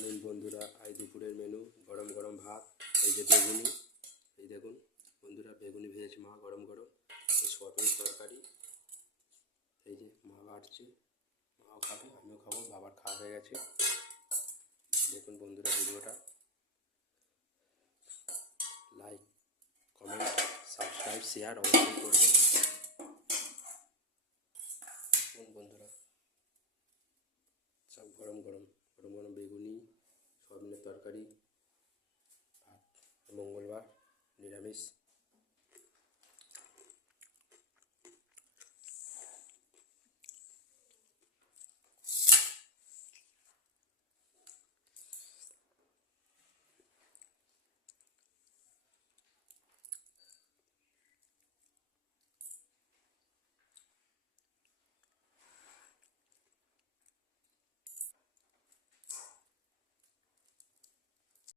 নুন বন্ধুরা, আই দুপুরের মেনু গরম গরম ভাত, এই যে বেগুনি, এই দেখুন বন্ধুরা, বেগুনি ভেজেছে মা, গরম গরম, এই সোয়াবিন তরকারি, এই যে মা বাড়ছে, মাও খাবে, আমিও খাব, বাবার খাওয়া হয়ে গেছে। দেখুন বন্ধুরা ভিডিওটা। লাইক কমেন্ট সাবস্ক্রাইব শেয়ার অবশ্যই করবেন। বন্ধুরা, সব গরম গরম। গরম গরম বেগুনি সয়াবিনের তরকারি মঙ্গলবার নিরামিষ।